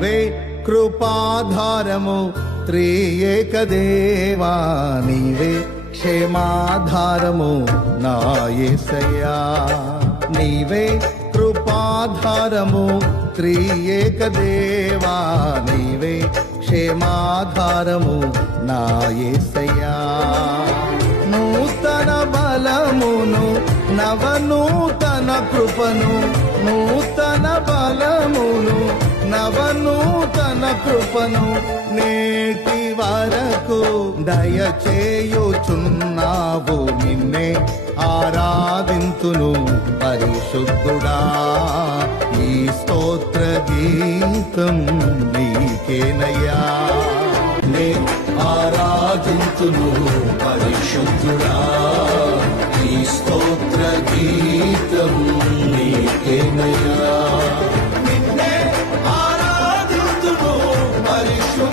నీవే కృపాధారము త్రియేక దేవా, నీవే క్షేమాధారము నా యేసయ్యా. నీవే కృపాధారము త్రియేక దేవా, నీవే క్షేమాధారము నా యేసయ్యా. నూతన బలమును నవనూతన కృపను, నూతన బలమును నవనూతన కృపను నేటి వరకు దయచేయుచున్నావు. నిన్నే ఆరాధింతును పరిశుద్ధుడా, ఈ స్తోత్ర గీతం నీకేనయ్యా. నే ఆరాధింతును పరిశుద్ధుడా, ఈ స్తోత్ర గీతం నీకేనయ్యా. నిన్నే ఆరాధింతును పరిశుద్ధుడా.